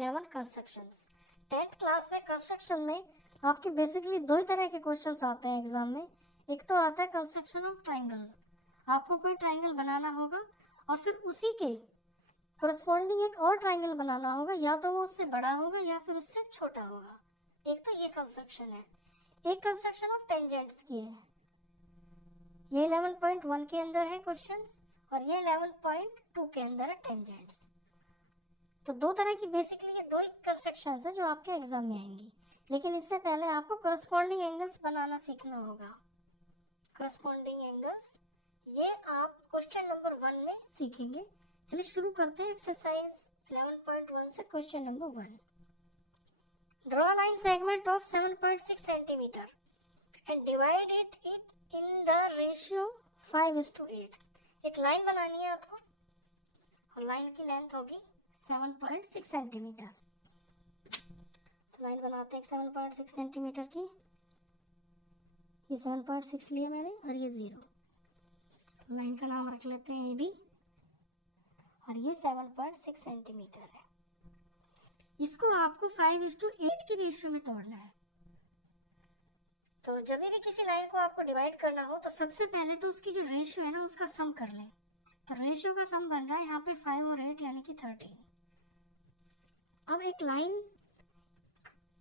11 constructions. 10th class में construction में आपके बेसिकली दो ही तरह के क्वेश्चंस आते हैं एग्जाम में। एक तो आता है कंस्ट्रक्शन ऑफ ट्राइंगल, आपको कोई ट्राइंगल बनाना होगा और फिर उसी के कोरस्पॉन्डिंग एक और ट्राइंगल बनाना होगा, या तो वो उससे बड़ा होगा या फिर उससे छोटा होगा। एक तो ये कंस्ट्रक्शन है। एक कंस्ट्रक्शन ऑफ टेंजेंट्स की है, ये 11.1 के अंदर है क्वेश्चंस और ये 11.2 के अंदर है टेंजेंट्स। तो दो तरह की बेसिकली ये दो ही कंस्ट्रक्शंस है जो आपके एग्जाम में आएंगी। लेकिन इससे पहले आपको करस्पॉन्डिंग एंगल्स बनाना सीखना होगा। करस्पॉन्डिंग एंगल्स ये आप क्वेश्चन नंबर 1 में सीखेंगे। चलिए शुरू करते हैं एक्सरसाइज 11.1 से question number 1। Draw line segment of 7.6 centimetre and divide it in the ratio 5:8। एक लाइन बनानी है आपको और लाइन की लेंथ होगी 7.6 सेंटीमीटर। तो लाइन बनाते हैं 7.6 सेंटीमीटर की। ये 7.6 लिया मैंने और ये 0। लाइन का नाम रख लेते हैं AB और ये 7.6 सेंटीमीटर है। इसको आपको 5:8 की रेशियो में तोड़ना है। तो जब भी किसी लाइन को आपको डिवाइड करना हो तो सबसे पहले तो उसकी जो रेशियो है ना उसका सम कर लें। तो रेशियो का सम बन रहा है यहाँ पे 5 और 8 यानी कि 13। अब एक लाइन,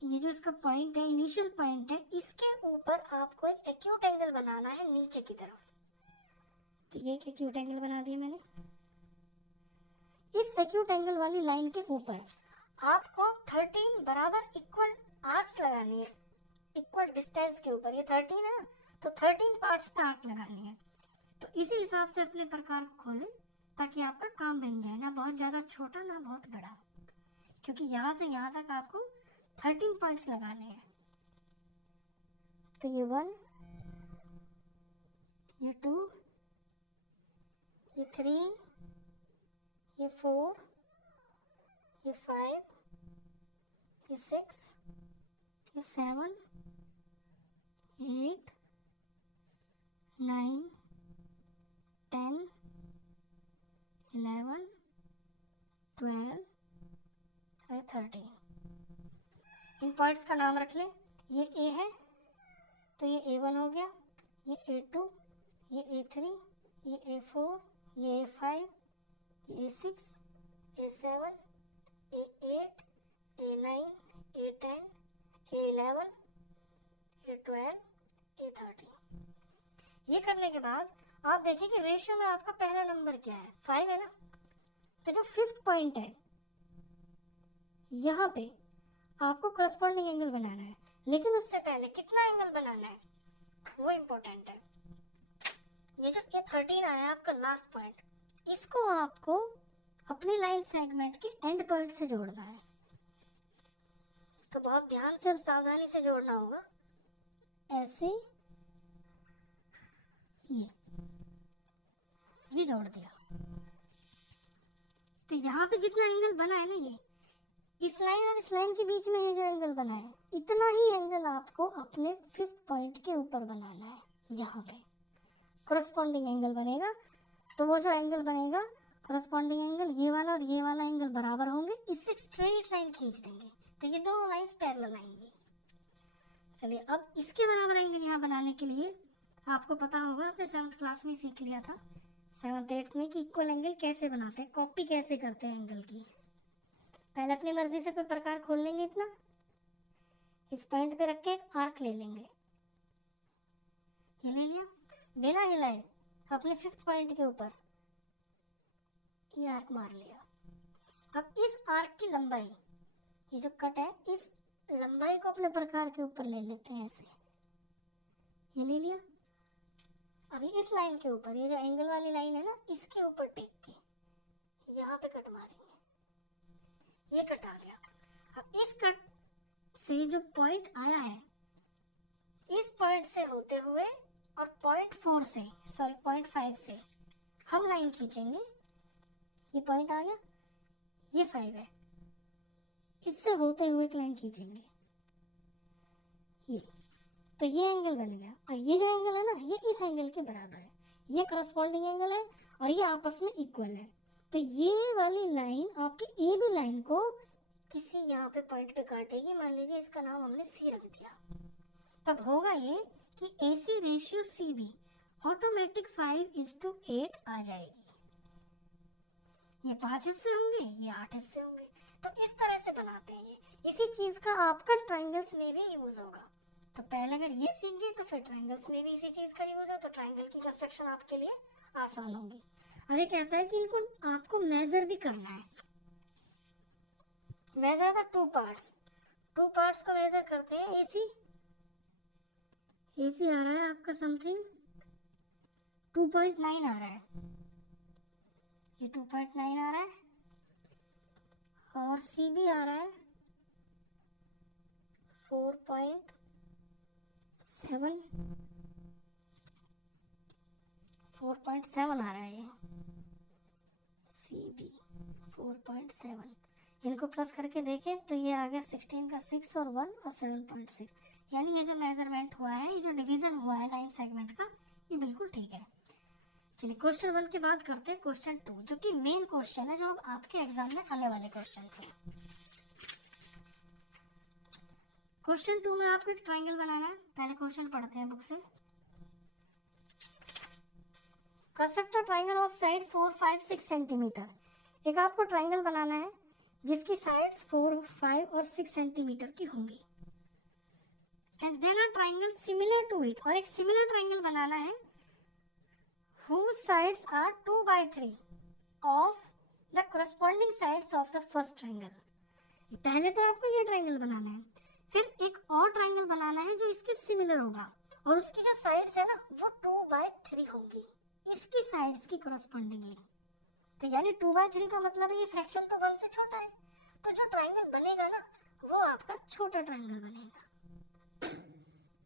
ये जो इसका पॉइंट है, इनिशियल पॉइंट है, इसके ऊपर आपको एक एक्यूट एंगल बनाना है नीचे की तरफ। तो ये एक एक्यूट एंगल बना दिया मैंने। इस एक्यूट एंगल वाली लाइन के ऊपर आपको 13 बराबर इक्वल आर्क्स लगानी है, इक्वल डिस्टेंस के ऊपर। ये 13 है तो 13 पार्ट्स पे आर्क लगानी है। तो इसी हिसाब से अपने प्रकार को खोलें ताकि आपका काम बन जाए, ना बहुत ज्यादा छोटा ना बहुत बड़ा, क्योंकि यहाँ से यहाँ तक आपको 13 पॉइंट्स लगाने हैं। तो ये 1, ये 2, ये 3, ये 4, ये 5, ये 6, ये 7, 8, 9, 10, 11, 12 और 13। इन पॉइंट्स का नाम रख लें। ये A है तो ये A1 हो गया, ये A2, ये A3, ये A4, ये A5, ये A6, A7, A8, A9, A10, A11, A12, A13। ये करने के बाद आप देखिए कि रेशियो में आपका पहला नंबर क्या है, 5 है ना। तो जो 5th पॉइंट है यहाँ पे आपको करस्पॉन्डिंग एंगल बनाना है। लेकिन उससे पहले कितना एंगल बनाना है वो इम्पोर्टेंट है। ये जो A13 आया आपका लास्ट पॉइंट, इसको आपको अपनी लाइन सेगमेंट के एंड पॉइंट से जोड़ना है। तो बहुत ध्यान से और सावधानी से जोड़ना होगा। ऐसे ये जोड़ दिया। तो यहाँ पे जितना एंगल बना है ना, ये इस लाइन और इस लाइन के बीच में ये जो एंगल बना है, इतना ही एंगल आपको अपने 5th पॉइंट के ऊपर बनाना है। यहाँ पे कोरस्पॉन्डिंग एंगल बनेगा। तो वो जो एंगल बनेगा कोरस्पॉन्डिंग एंगल, ये वाला और ये वाला एंगल बराबर होंगे। इससे स्ट्रेट लाइन खींच देंगे तो ये दो लाइंस पैरेलल आएंगी। चलिए अब इसके बराबर एंगल यहाँ बनाने के लिए आपको पता होगा, आपने 7th क्लास में सीख लिया था 7th 8th में कि इक्वल एंगल कैसे बनाते हैं, कॉपी कैसे करते हैं एंगल की। पहले अपनी मर्जी से कोई प्रकार खोल लेंगे, इतना इस पॉइंट पे रख के एक आर्क ले लेंगे। ये ले लिया बिना हिलाए, अपने 5th पॉइंट के ऊपर ये आर्क मार लिया। अब इस आर्क की लंबाई, ये जो कट है, इस लंबाई को अपने प्रकार के ऊपर ले लेते हैं ऐसे। ये ले लिया। अभी इस लाइन के ऊपर, ये जो एंगल वाली लाइन है ना, इसके ऊपर टेक के यहाँ पे कट मारेंगे। ये कट आ गया। अब इस कट से जो पॉइंट आया है, इस पॉइंट से होते हुए और 0.5 से हम लाइन खींचेंगे। ये पॉइंट आ गया, ये 5 है, इससे होते हुए एक लाइन खींचेंगे ये। तो ये एंगल बन गया। और ये जो एंगल है ना, ये इस एंगल के बराबर है। ये करस्पॉन्डिंग एंगल है और ये आपस में इक्वल है। तो ये वाली लाइन आपकी ए बी लाइन को किसी यहाँ पे पॉइंट पे काटेगी, मान लीजिए इसका नाम हमने सी रख दिया, तब होगा ये कि AC रेशियो CB ऑटोमेटिक 5:8 आ जाएगी। ये 5 हिस्से होंगे, ये 8 हिस्से होंगे। तो इस तरह से बनाते हैं ये। इसी चीज का आपका ट्राइंगल्स में भी यूज होगा। तो पहले अगर ये सीख गए तो फिर ट्राइंगल्स में भी इसी चीज का यूज है, तो ट्राइंगल की कंस्ट्रक्शन आपके लिए आसान होगी। अब ये कहता है कि इनको आपको मेजर भी करना है। मेजर द टू पार्ट्स को मेजर करते हैं। AC आ रहा है आपका समथिंग 2.9 आ रहा है, ये 2.9 आ रहा है, और CB आ रहा है 4.7 आ रहा है। ये CB 4.7, इनको प्लस करके देखें तो ये आ गया 16 का 6 और 1 और 7.6। यानी ये जो मेजरमेंट हुआ है, ये जो डिवीजन हुआ है लाइन सेगमेंट का, ये बिल्कुल ठीक है। चलिए क्वेश्चन 1 के बाद करते हैं क्वेश्चन 2, जो कि मेन क्वेश्चन है, जो अब आपके एग्जाम में आने वाले क्वेश्चन है। क्वेश्चन 2 में आपको एक ट्राइंगल बनाना है। पहले क्वेश्चन पढ़ते हैं बुक से। Construct a triangle of side 4, 5, 6 centimetre. एक आपको ट्राइंगल बनाना है जिसकी साइड्स 4, 5 और 6 सेंटीमीटर की होंगी। And then a triangle similar to it, और एक सिमिलर ट्राइंगल बनाना है whose sides are 2/3 of the corresponding sides of the first triangle। पहले तो आपको ये ट्राइंगल बनाना है, फिर एक और ट्राइंगल बनाना है जो इसके सिमिलर होगा, और उसकी जो साइड्स है ना वो 2/3 होंगी इसकी साइड्स की correspondingly। तो यानी 2/3 का मतलब है ये फ्रैक्शन तो 1 से छोटा है, तो जो ट्राइंगल बनेगा ना वो आपका छोटा ट्राइंगल बनेगा।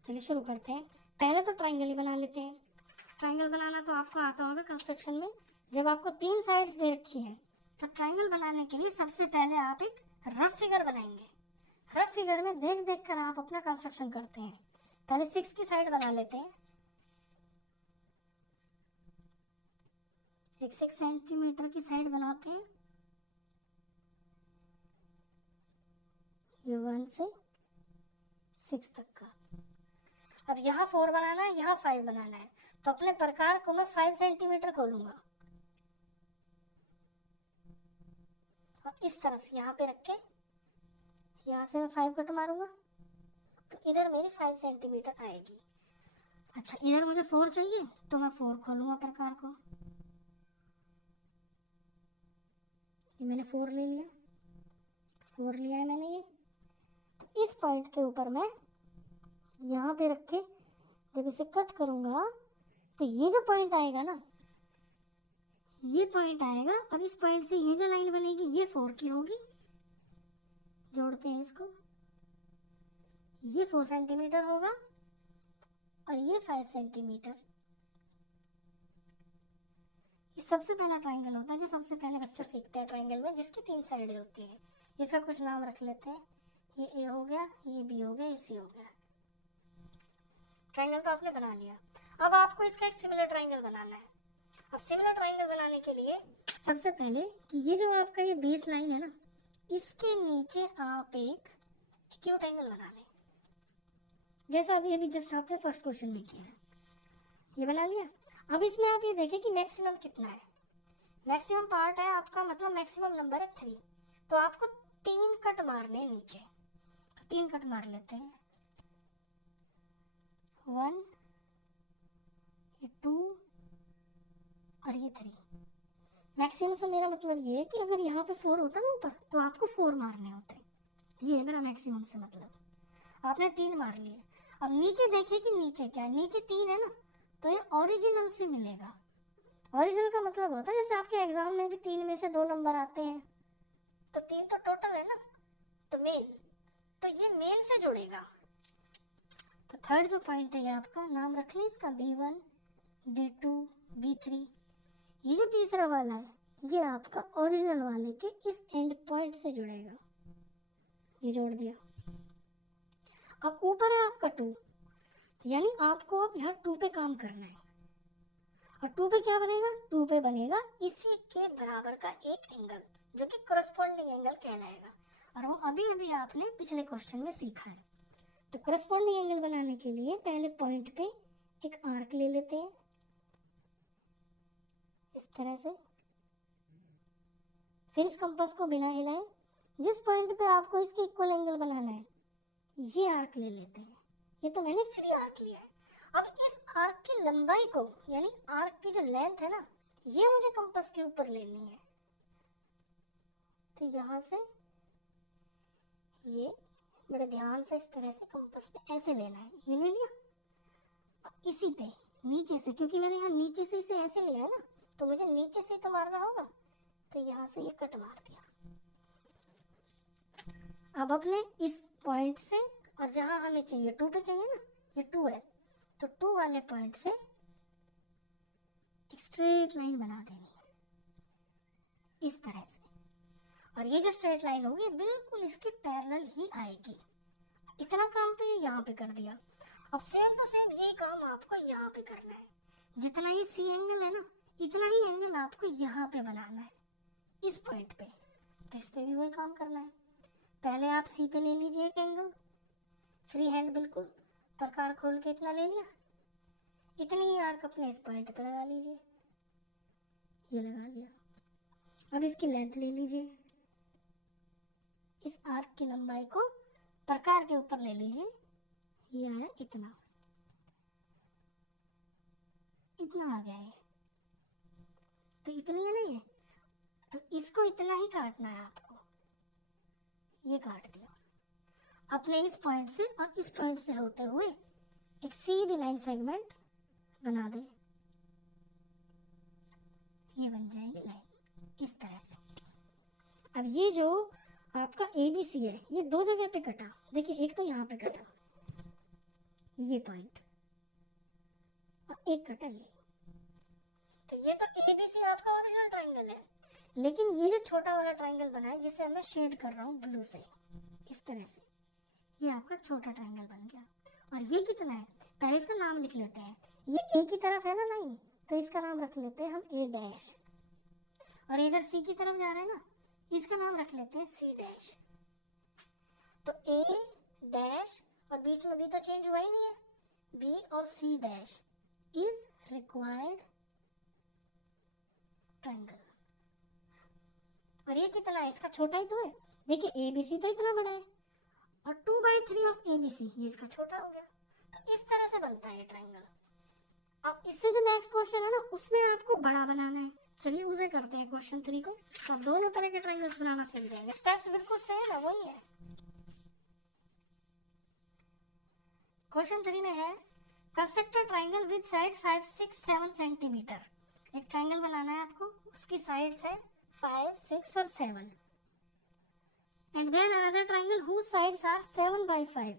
चलिए शुरू करते हैं। पहले तो ट्राइंगल ही बना लेते हैं। ट्राइंगल बनाना तो आपको आता होगा कंस्ट्रक्शन में। जब आपको 3 साइड्स दे रखी है तो ट्राइंगल बनाने के लिए सबसे पहले आप एक रफ फिगर बनाएंगे। रफ फिगर में देख देख कर आप अपना कंस्ट्रक्शन करते हैं। पहले 6 की साइड बना लेते हैं। एक 6 सेंटीमीटर की साइड बनाते हैं, ये 1 से 6 तक का। अब यहाँ 4 बनाना है, यहाँ 5 बनाना है, तो अपने प्रकार को मैं 5 सेंटीमीटर खोलूंगा और इस तरफ यहाँ पे रख के यहाँ से मैं 5 कट मारूंगा, तो इधर मेरी 5 सेंटीमीटर आएगी। अच्छा, इधर मुझे 4 चाहिए तो मैं 4 खोलूंगा प्रकार को। ये मैंने 4 ले लिया, 4 लिया है मैंने। ये तो इस पॉइंट के ऊपर मैं यहाँ पे रख के जब इसे कट करूंगा तो ये जो पॉइंट आएगा ना, ये पॉइंट आएगा, और इस पॉइंट से ये जो लाइन बनेगी ये 4 की होगी। जोड़ते हैं इसको, ये 4 सेंटीमीटर होगा और ये 5 सेंटीमीटर। ये सबसे पहला ट्राइंगल होता है जो सबसे पहले बच्चा सीखता है ट्राइंगल में, जिसकी 3 साइडें होती हैं। इसका कुछ नाम रख लेते हैं। ये ए हो गया, ये बी हो गया, ये सी हो गया। ट्राइंगल तो आपने बना लिया। अब आपको इसका एक सिमिलर ट्राइंगल बनाना है। अब सिमिलर ट्राइंगल बनाने के लिए सबसे पहले कि ये जो आपका ये बेस लाइन है ना, इसके नीचे आप एक एक्यूट एंगल बना लें, जैसा अभी जस्ट आपने फर्स्ट क्वेश्चन में किया है। ये बना लिया। अब इसमें आप ये देखें कि मैक्सिमम कितना है। मैक्सिमम पार्ट है आपका, मतलब मैक्सिमम नंबर है 3, तो आपको 3 कट मारने नीचे। तो 3 कट मार लेते हैं, 1, ये 2 और ये 3। मैक्सिमम से मेरा मतलब ये है कि अगर यहाँ पे 4 होता ना ऊपर, तो आपको 4 मारने होते। ये है मेरा मैक्सिमम से मतलब। आपने 3 मार लिए। अब नीचे देखिए कि नीचे क्या है। नीचे 3 है ना, तो ये ओरिजिनल से मिलेगा। ओरिजिनल का मतलब होता है जैसे आपके एग्जाम में भी 3 में से 2 नंबर आते हैं, तो 3 तो टोटल है ना, तो मेन, तो ये मेन से जुड़ेगा। तो थर्ड जो पॉइंट है ये आपका नाम रख लें इसका B1, B2, B3। ये जो तीसरा वाला है ये आपका ओरिजिनल वाले के इस एंड पॉइंट से जुड़ेगा। ये जोड़ दिया। अब ऊपर है आपका 2, यानी आपको अब यहाँ 2 पे काम करना है। और 2 पे क्या बनेगा? 2 पे बनेगा इसी के बराबर का एक एंगल, जो कि करस्पॉन्डिंग एंगल कहलाएगा। और वो अभी अभी आपने पिछले क्वेश्चन में सीखा है। तो करस्पॉन्डिंग एंगल बनाने के लिए पहले पॉइंट पे एक आर्क ले लेते हैं इस तरह से, फिर इस कंपास को बिना हिलाए जिस पॉइंट पे आपको इसके इक्वल एंगल बनाना है ये आर्क ले लेते हैं। ये तो मैंने फ्री आर्क लिया है। अब इस आर्क की लंबाई को, यानी आर्क की जो लेंथ है ना, ये मुझे कंपास के ऊपर लेनी है। तो यहाँ से ये बड़े ध्यान से इस तरह से कंपास पे ऐसे लेना है, ये ले लिया। अब इसी पे नीचे से, क्योंकि मैंने यहाँ नीचे से इसे ऐसे लिया है ना, तो मुझे नीचे से तो मारना होगा, तो यहाँ से ये कट मार दिया। अब अपने इस पॉइंट से, और जहां हमें चाहिए 2 पे चाहिए ना, ये 2 है, तो 2 वाले पॉइंट से एक स्ट्रेट लाइन बना देनी है इस तरह से। और ये जो स्ट्रेट लाइन होगी बिल्कुल इसके पैरेलल ही आएगी। इतना काम तो ये यहाँ पे कर दिया। अब सेम टू सेम ये काम आपको यहाँ पे करना है। जितना ये सी एंगल है ना, इतना ही एंगल आपको यहाँ पे बनाना है इस पॉइंट पे। तो इस पे भी वही काम करना है। पहले आप सी पे ले लीजिए एक एंगल, फ्री हैंड बिल्कुल, प्रकार खोल के इतना ले लिया। इतनी ही आर्क अपने इस पॉइंट पे लगा लीजिए, ये लगा लिया। अब इसकी लेंथ ले लीजिए, इस आर्क की लंबाई को प्रकार के ऊपर ले लीजिए, ये है इतना, इतना आ गया है। तो इतनी है नहीं है, तो इसको इतना ही काटना है आपको, ये काट दिया। अपने इस पॉइंट से और इस पॉइंट से होते हुए एक सीधी लाइन सेगमेंट बना दे, ये बन जाएगी लाइन इस तरह से। अब ये जो आपका ABC है ये 2 जगह पे कटा। देखिए एक तो यहाँ पे कटा ये पॉइंट, और एक कटा ये। तो ये तो ABC आपका ओरिजिनल ट्राइंगल है, लेकिन ये जो छोटा वाला ट्राइंगल बना है जिसे मैं शेड कर रहा हूँ ब्लू से, इस तरह से, ये आपका छोटा ट्राइंगल बन गया। और ये कितना है, पहले इसका नाम लिख लेते हैं। ये A की तरफ है ना लाइन, तो इसका नाम रख लेते हैं हम A डैश, और इधर C की तरफ जा रहा है ना, इसका नाम रख लेते हैं C डैश। तो A डैश और बीच में B तो चेंज हुआ ही नहीं है, B और C dash is required triangle. और ये कितना है, इसका छोटा ही तो है। देखिए ABC तो इतना बड़ा है, और 2/3 ऑफ ABC ये इसका छोटा हो गया। तो इस तरह से बनता है ये ट्राइंगल। अब इससे जो नेक्स्ट क्वेश्चन है ना, उसमें आपको बड़ा बनाना है। चलिए उसे करते हैं क्वेश्चन 3 को, तो दोनों तरह के ट्राइंगल्स बनाना सीख जाएंगे। स्टेप्स बिल्कुल सेम है, वही है। क्वेश्चन 3 में है construct a triangle with side 5, 6, 7 centimetre. एक ट्राइंगल बनाना है आपको, उसकी साइड्स है 5, 6 और 7, and then another triangle whose sides are 7/5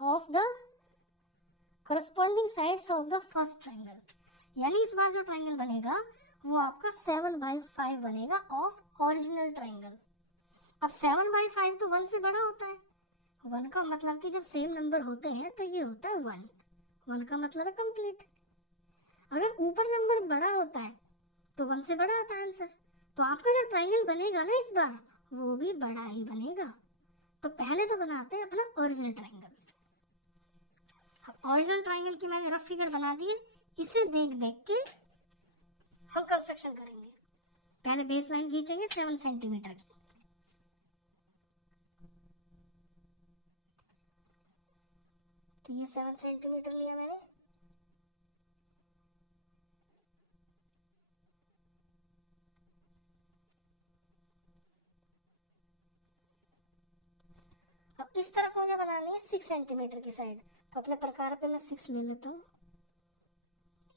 of the corresponding sides of the first triangle। यानी इस बार जो ट्राइंगल बनेगा वो आपका 7/5 बनेगा ऑफ ओरिजिनल ट्राइंगल। अब 7/5 तो 1 से बड़ा होता है। 1 का मतलब कि जब सेम नंबर होते हैं तो ये होता है 1। 1 का मतलब है कंप्लीट। अगर ऊपर नंबर बड़ा होता है तो 1 से बड़ा आता है आंसर। तो आपका जो ट्राइंगल बनेगा ना इस बार, वो भी बड़ा ही बनेगा। तो पहले तो बनाते हैं अपना ओरिजिनल ट्राइंगल। अब ओरिजिनल ट्राइंगल की मैंने रफ फिगर बना दी है, इसे देख देख के हम कंस्ट्रक्शन करेंगे। पहले बेस लाइन खींचेंगे 7 सेंटीमीटर की। तो ये 7 सेंटीमीटर लिया मैंने। अब इस तरफ मुझे बनानी है 6 सेंटीमीटर की साइड, तो अपने प्रकार पे मैं 6 ले लेता हूँ।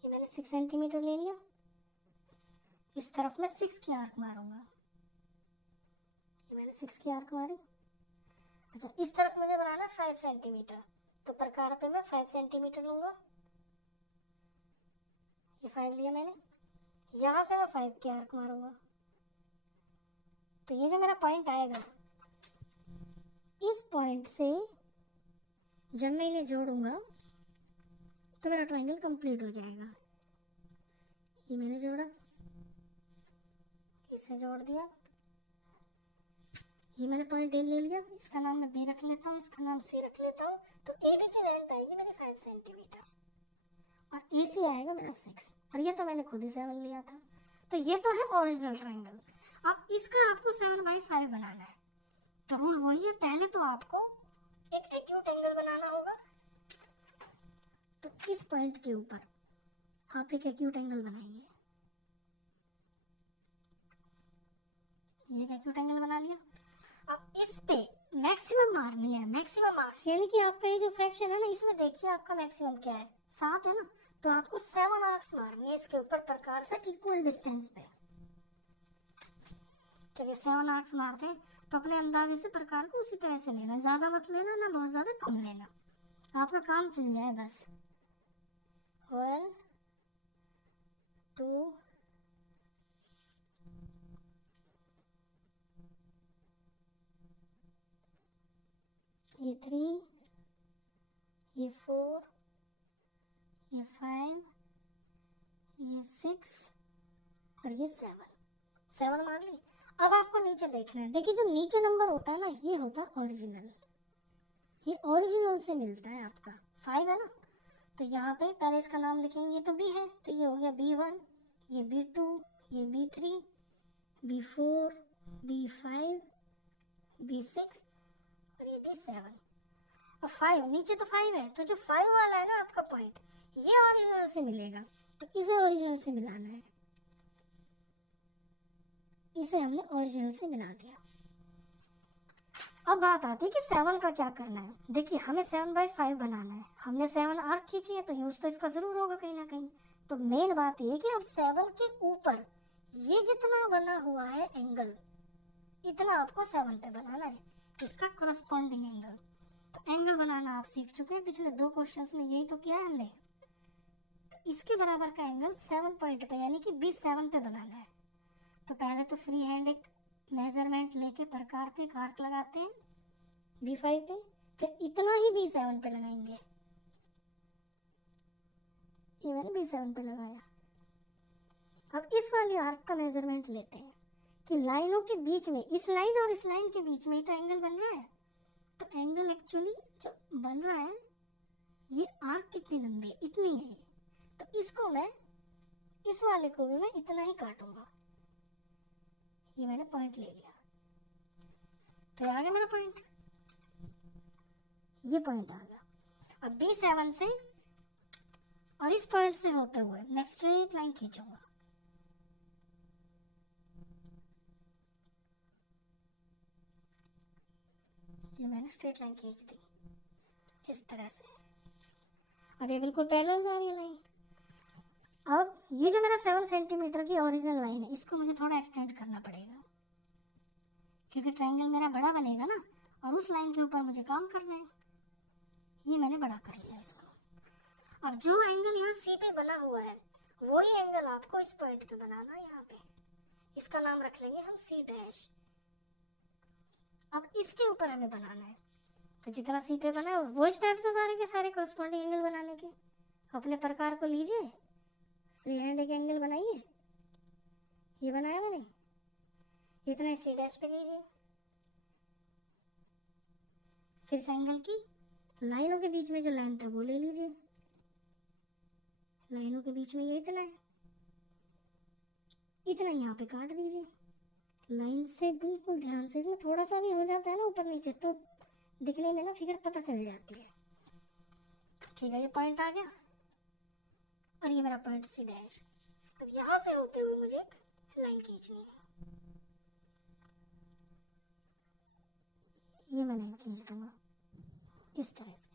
ये मैंने 6 सेंटीमीटर ले लिया। इस तरफ मैं 6 की आर्क मारूंगा। ये मैंने 6 की आर्क मारी। अच्छा, इस तरफ मुझे बनाना 5 सेंटीमीटर, तो प्रकार पे मैं 5 सेंटीमीटर लूंगा। ये 5 लिया मैंने। यहाँ से मैं 5 की आर्क मारूंगा। तो ये जो मेरा पॉइंट आएगा, इस पॉइंट से जब मैं इन्हें जोड़ूंगा तो मेरा ट्राइंगल कंप्लीट हो जाएगा। ये मैंने जोड़ा, इसे जोड़ दिया, ये मैंने पॉइंट ए ले लिया, इसका नाम मैं बी रख लेता हूँ, इसका नाम सी रख लेता हूँ, तो ए बी की लेंथ आएगी मेरी 5 सेंटीमीटर और ए सी आएगा मेरा 6, और ये तो मैंने खुद ही 7 लिया था। तो ये तो है ओरिजिनल ट्रायंगल। अब इसका आपको 7/5 बनाना है, तो रूल वही है, पहले तो आपको एक एक्यूट एंगल बनाना होगा। तो इस पॉइंट के ऊपर आप एक एक्यूट एंगल बनाइए। ये एक एक्यूट एंगल बना लिया। अब इस पे मैक्सिमम मारनी है, मैक्सिमम मार्क्स, यानी कि आपका ये जो फ्रैक्शन है ना, इसमें देखिए आपका मैक्सिमम क्या है, 7 है ना, तो आपको 7 आर्क्स मारनी है इसके ऊपर प्रकार से इक्वल डिस्टेंस पे। चलिए 7 आर्क्स मारते हैं, तो अपने अंदाजे से प्रकार को उसी तरह से लेना, ज्यादा मत लेना ना बहुत ज्यादा कम लेना, आपका काम चल जाए बस। 1 2 ये 3 ये 4 ये 5 ये 6 और ये 7 मान ली। अब आपको नीचे देखना है, देखिए जो नीचे नंबर होता है ना, ये होता है ओरिजिनल, ये ओरिजिनल से मिलता है आपका 5 है ना, तो यहाँ पे पहले इसका नाम लिखेंगे, ये तो बी है, तो ये हो गया B1, ये B2, ये B3, B4, B5, B6 और ये B7 और 5, नीचे तो 5 है, तो जो 5 वाला है ना आपका पॉइंट, ये ओरिजिनल से मिलेगा, तो इसे ओरिजिनल से मिलाना है, इसे हमने ओरिजिनल से मिला दिया। अब बात आती है कि 7 का क्या करना है। देखिए हमें 7/5 बनाना है, हमने 7 आर्क खींची है, तो यूज तो इसका जरूर होगा कहीं ना कहीं। तो मेन बात ये कि अब 7 के ऊपर ये जितना बना हुआ है एंगल, इतना आपको 7 पे बनाना है, इसका करस्पॉन्डिंग एंगल। तो एंगल बनाना आप सीख चुके हैं, पिछले 2 क्वेश्चंस में यही तो किया है हमने। तो इसके बराबर का एंगल 7 पॉइंट पे यानी कि B7 पे बनाना है। तो पहले तो फ्री हैंड एक मेजरमेंट लेके प्रकार पे एक आर्क लगाते हैं B5 पे, फिर इतना ही B7 पे लगाएंगे, ये मैंने B7 पे लगाया। अब इस वाली आर्क का मेजरमेंट लेते हैं कि लाइनों के बीच में, इस लाइन और इस लाइन के बीच में ही तो एंगल बन रहा है, तो एंगल एक्चुअली जो बन रहा है, ये आर्क कितनी लंबी है, इतनी है, तो इसको मैं, इस वाले को भी मैं इतना ही काटूंगा। ये मैंने पॉइंट ले लिया, तो आ गया मेरा पॉइंट, ये पॉइंट आ गया। अब B7 से और इस पॉइंट से होते हुए मैं स्ट्रेट लाइन खींचूंगा, ये मैंने स्ट्रेट लाइन खींच दी इस तरह से। अब ये बिल्कुल पैरेलल जा रही है लाइन। अब ये जो मेरा 7 सेंटीमीटर की ओरिजिनल लाइन है, इसको मुझे थोड़ा एक्सटेंड करना पड़ेगा, क्योंकि ट्रायंगल मेरा बड़ा बनेगा ना, और उस लाइन के ऊपर मुझे काम करना है। ये मैंने बड़ा कर लिया इसको। अब जो एंगल यहाँ सी पे बना हुआ है, वही एंगल आपको इस पॉइंट पे बनाना है यहाँ पे, इसका नाम रख लेंगे हम C डैश। अब इसके ऊपर हमें बनाना है, तो जितना सी पे बना है वो स्टेप से सारे के सारे करस्पॉन्डिंग एंगल बनाने के। अपने प्रकार को लीजिए, फ्री हैंड एक एंगल बनाइए, ये बनाया मैंने, इतना C डैश पे लीजिए, फिर इस एंगल की लाइनों के बीच में जो लाइन था वो ले लीजिए, लाइनों के बीच में ये इतना है, इतना यहाँ पे काट दीजिए लाइन से बिल्कुल ध्यान से। इसमें थोड़ा सा भी हो जाता है ना ऊपर नीचे, तो दिखने में ना फिगर पता चल जाती है। ठीक है, ये पॉइंट आ गया और ये मेरा पॉइंट C डैश। अब यहाँ से होते हुए मुझे एक लाइन खींचनी है, ये मैं लाइन खींच दूंगा इस तरह से,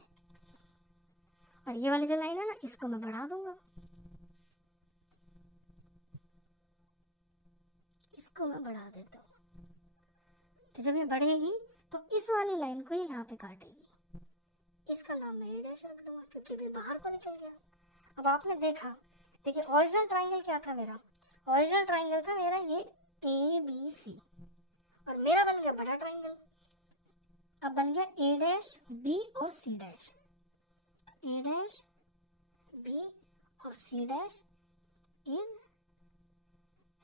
और ये वाली जो लाइन है ना, इसको मैं बढ़ा दूंगा, इसको मैं बढ़ा देता हूँ। तो जब ये बढ़ेगी तो इस वाली लाइन को यहाँ पे काटेगी, इसका नाम मैं A डैश रख दूंगा, क्योंकि भी बाहर को निकल गया। अब आपने देखा, देखिए ओरिजिनल ट्रायंगल क्या था मेरा, ओरिजिनल ट्रायंगल था मेरा ये ABC, और मेरा बन गया बड़ा ट्रायंगल। अब बन गया A डैश B और C dash, A dash B और C dash is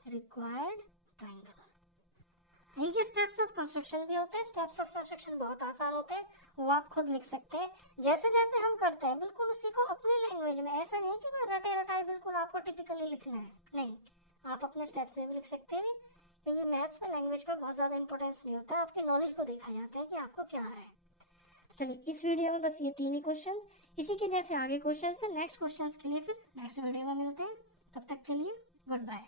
required triangle. इनके स्टेप्स ऑफ कंस्ट्रक्शन भी होते हैं। स्टेप्स ऑफ कंस्ट्रक्शन बहुत आसान होते हैं, वो आप खुद लिख सकते हैं जैसे जैसे हम करते हैं, बिल्कुल उसी को अपनी लैंग्वेज में। ऐसा नहीं कि कोई रटे रटाई बिल्कुल आपको टिपिकली लिखना है, नहीं, आप अपने स्टेप से भी लिख सकते हैं, क्योंकि मैथ्स में लैंग्वेज का बहुत ज़्यादा इंपॉर्टेंस नहीं होता है, आपकी नॉलेज को देखा जाता है कि आपको क्या आ रहा है। चलिए इस वीडियो में बस ये 3 ही क्वेश्चंस, इसी के जैसे आगे क्वेश्चन है नेक्स्ट क्वेश्चंस के लिए फिर नेक्स्ट वीडियो में मिलते हैं। तब तक के लिए गुड बाय।